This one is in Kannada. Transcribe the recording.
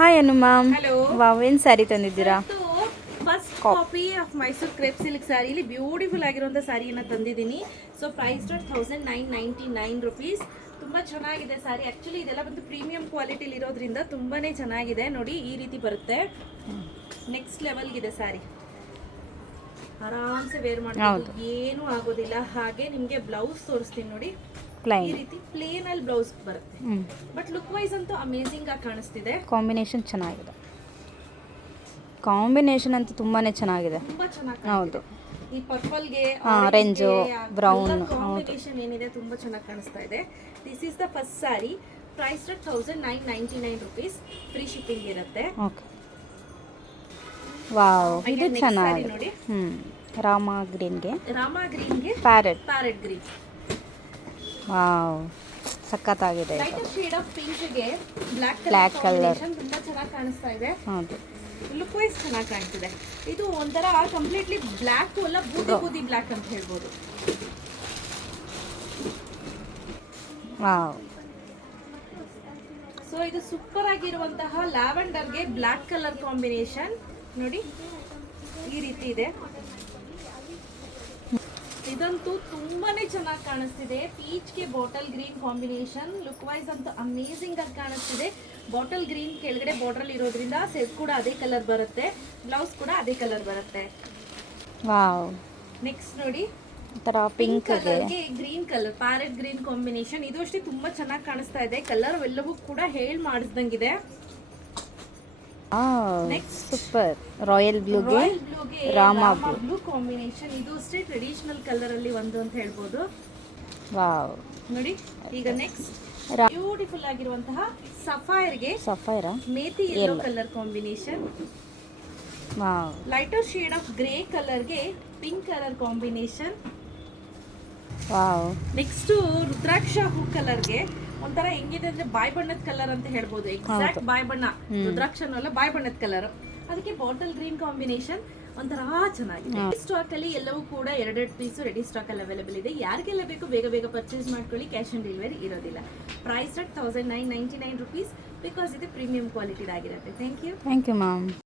Hi Anu ma'am. Hello. Wow, ಏನು ಸ್ಯಾರಿ ತಂದಿದ್ದೀರಾ? First copy of Mysuru crepe silk sari. ಇಲ್ಲಿ ಬ್ಯೂಟಿಫುಲ್ ಆಗಿರುವಂಥ ಸ್ಯಾರಿಯನ್ನು ತಂದಿದ್ದೀನಿ. So price 1999 rupees. ತುಂಬ ಚೆನ್ನಾಗಿದೆ ಸ್ಯಾರಿ. ಆ್ಯಕ್ಚುಲಿ ಇದೆಲ್ಲ ಬಂದು ಪ್ರೀಮಿಯಂ ಕ್ವಾಲಿಟಿಲಿ ಇರೋದ್ರಿಂದ ತುಂಬಾ ಚೆನ್ನಾಗಿದೆ. ನೋಡಿ, ಈ ರೀತಿ ಬರುತ್ತೆ. ನೆಕ್ಸ್ಟ್ ಲೆವೆಲ್ಗಿದೆ ಸ್ಯಾರಿ. ಆರಾಮ್ಸೆ ವೇರ್ ಮಾಡ್ಬೋದು, ಏನೂ ಆಗೋದಿಲ್ಲ. ಹಾಗೆ ನಿಮಗೆ ಬ್ಲೌಸ್ ತೋರಿಸ್ತೀನಿ ನೋಡಿ. ಈ ರೀತಿ ಪ್ಲೇನ್ ಅಲ್ಲಿ ಬ್ಲೌಸ್ ಬರುತ್ತೆ. ಬಟ್ ಲುಕ್ ವೈಸ್ ಅಂತೂ ಅಮೇಜಿಂಗ್ ಆಗಿ ಕಾಣಿಸ್ತಿದೆ. ಕಾಂಬಿನೇಷನ್ ಚೆನ್ನಾಗಿದೆ. ಕಾಂಬಿನೇಷನ್ ಅಂತೂ ತುಂಬಾನೇ ಚೆನ್ನಾಗಿದೆ. ತುಂಬಾ ಚೆನ್ನಾಗಿ. ಹೌದು. ಈ ಪರ್ಪಲ್ ಗೆ ಆರೆಂಜ್, ಬ್ರೌನ್ ಕಾಂಬಿನೇಷನ್ ಏನಿದೆ ತುಂಬಾ ಚೆನ್ನಾಗಿ ಕಾಣಿಸ್ತಾ ಇದೆ. This is the first sari. Price 1999 rupees. Free shipping ಇರುತ್ತೆ. ಓಕೆ. ವಾವ್, ಇದು ಚೆನ್ನಾಗಿದೆ ನೋಡಿ. ರಾಮಾ ಗ್ರೀನ್ಗೆ ಪ್ಯಾರೆಟ್ ಗ್ರೀನ್. ವಾವ್, ಸಖತ್ತಾಗಿದೆ. ಲೈಟರ್ ಶೇಡ್ ಆಫ್ ಪಿಂಕ್ ಗೆ ಬ್ಲ್ಯಾಕ್ ಕಲರ್ ತುಂಬಾ ಚೆನ್ನಾಗಿ ಕಾಣಿಸ್ತಾ ಇದೆ. ಹೌದು. ಲುಕ್ ವೈಸ್ ಚೆನ್ನಾಗಿ ಕಾಣ್ತಿದೆ. ಇದು ಒಂಥರ ಕಂಪ್ಲೀಟ್ಲಿ ಬ್ಲ್ಯಾಕ್ ಅಲ್ಲ, ಬೂದಿ ಬ್ಲ್ಯಾಕ್ ಅಂತ ಹೇಳ್ಬೋದು. ವಾವ್. ಸೊ ಇದು ಸೂಪರ್ ಆಗಿರುವಂತಹ ಲ್ಯಾವೆಂಡರ್ಗೆ ಬ್ಲ್ಯಾಕ್ ಕಲರ್ ಕಾಂಬಿನೇಷನ್ ನೋಡಿ, ಈ ರೀತಿ ಇದೆ. ಇದಂತೂ ತುಂಬಾನೇ ಚೆನ್ನಾಗಿ ಕಾಣಿಸ್ತಿದೆ. ಪೀಚ್ಗೆ bottle green combination. Look wise ಅಂತೂ ಅಮೇಜಿಂಗ್ ಆಗಿ ಕಾಣಿಸ್ತಿದೆ. ಬಾಟಲ್ ಗ್ರೀನ್ ಕೆಳಗಡೆ ಬಾರ್ಡರ್ ಇರೋದ್ರಿಂದ ಸೆಟ್ ಕೂಡ ಅದೇ ಕಲರ್ ಬರುತ್ತೆ, ಬ್ಲೌಸ್ ಕೂಡ ಅದೇ ಕಲರ್ ಬರುತ್ತೆ. ವಾವ್. ನೆಕ್ಸ್ಟ್ ನೋಡಿ, ತರ ಪಿಂಕ್ ಗೆ green colour, parrot green combination. ಇದು ಅಷ್ಟೇ ತುಂಬಾ ಚೆನ್ನಾಗಿ ಕಾಣಿಸ್ತಾ ಇದೆ. ಕಲರ್ ಎಲ್ಲವೂ ಕೂಡ ಹೇಳ್ ಮಾಡಿಸ್ದಂಗಿದೆ. ನೆಕ್ಸ್ಟ್ ಸೂಪರ್ ರಾಯಲ್ ಬ್ಲೂಗೆ ರಾಮಾ ಬ್ಲೂ ಕಾಂಬಿನೇಷನ್. ಇದು ಅಷ್ಟೇ ಟ್ರೆಡಿಷನಲ್ ಕಲರ್ ಅಲ್ಲಿ ಒಂದು ಅಂತ ಹೇಳ್ಬೋದು. ವಾವ್. ನೋಡಿ, ಈಗ ನೆಕ್ಸ್ಟ್ ಬ್ಯೂಟಿಫುಲ್ ಆಗಿರುವಂತಹ ಸಫೈರ್ಗೆ methi yellow colour combination. Wow. Lighter shade of grey ಕಲರ್ಗೆ pink colour combination. Wow. Next rudraksha ಹೂ ಕಲರ್ಗೆ ಒಂಥರ ಹೆಂಗಿದೆ ಅಂದ್ರೆ ಬಾಯ್ ಬಣ್ಣದ ಕಲರ್ ಅಂತ ಹೇಳ್ಬೋದು. ಎಕ್ಸಾಕ್ಟ್ ಬಾಯ್ ಬಣ್ಣ, ರುದ್ರಾಕ್ಷನೂ ಅಲ್ಲ, ಬಾಯ್ ಬಣ್ಣದ ಕಲರ್. ಅದಕ್ಕೆ ಬಾಟಲ್ ಗ್ರೀನ್ ಕಾಂಬಿನೇಷನ್ ಒಂಥರ ಚೆನ್ನಾಗಿದೆ. ಸ್ಟಾಕ್ ಅಲ್ಲಿ ಎಲ್ಲವೂ ಕೂಡ 2 ಪೀಸ್ ರೆಡಿ ಸ್ಟಾಕ್ ಅಲ್ಲಿ ಅವೈಲೇಬಲ್ ಇದೆ. ಯಾರಿಗೆಲ್ಲ ಬೇಕು ಬೇಗ ಪರ್ಚೇಸ್ ಮಾಡ್ಕೊಳ್ಳಿ. ಕ್ಯಾಶ್ ಆನ್ ಡೆಲಿವರಿ ಇರೋದಿಲ್ಲ. Price 1999 rupees. ಬಿಕಾಸ್ ಇದು ಪ್ರೀಮಿಯಂ ಕ್ವಾಲಿಟಿ ಆಗಿರುತ್ತೆ. Thank you ma'am.